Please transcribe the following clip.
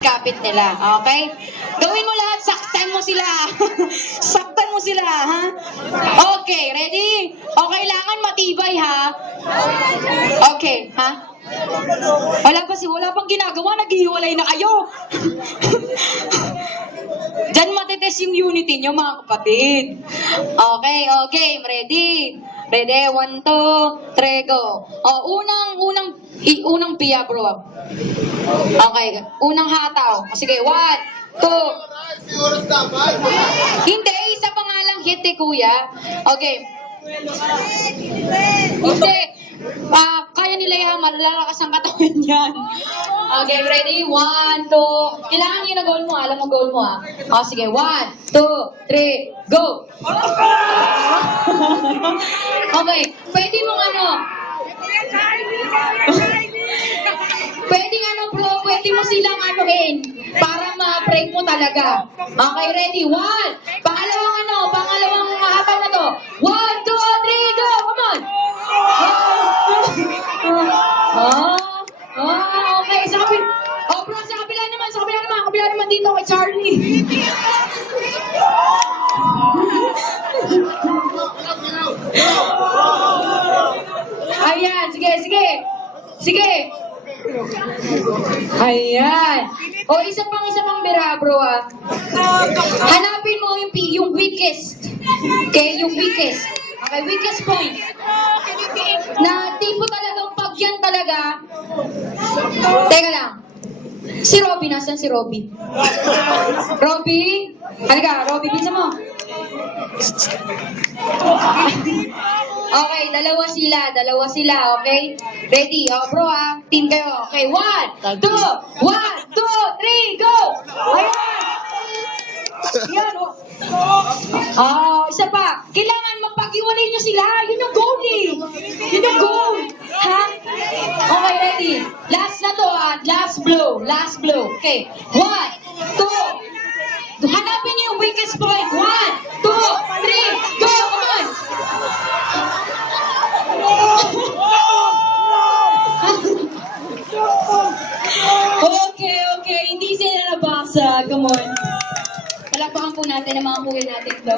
kapit nila, okay? Gawin mo lahat, saktan mo sila. Saktan mo sila, ha? Okay, ready? O, kailangan matibay, ha? Okay, ha? Wala pang ginagawa, naghihiwalay na kayo. Diyan matites yung unity nyo, mga kapatid. Okay, okay, ready? Ready, 1, 2, 3, go. O, unang piya, bro. Okay, unang hataw. O, sige, 1, 2. Hindi, isa pa nga lang hit eh, kuya. Okay. Hindi. Kaya nila yan, malalakas ang katawan yan. Okay, ready? 1, 2. Kailangan yun na goal mo, alam mo goal mo, ha? O, sige, 1, 2, 3, go! Okay, pwede mong ano? Pwede mo silang anuhin para ma-break mo talaga. Okay, ready? 1. Pangalawang hataw na to. 1, 2, 3, go! Come on! Okay. Bro, sa kabila naman dito kay Charlie. Ayan, sige. Ayan. O, isa pang bira, bro, ah. Hanapin mo yung weakest. Okay, yung weakest. Okay, weakest point. Na tipo talagang pag yan talaga. Teka lang. Si Robby, nasan si Robby? Robby? Halika, Robby, bisa mo. Okay, dalawa sila, okay? Ready? Bro, team kayo. Okay, 1, 2, 3, go! Ayan! Isa pa. Kailangan mapag-iwalay nyo sila. Yun yung goal eh. Yun yung goal. Ha? Okay, ready? Last na to, Last blow. Okay. 1, 2. Hanapin nyo yung weakest point. 1, 2, 3, go! Come on! Okay. Hindi sila nabasa. Come on. Palakpakan po natin ang mga kuya natin daw.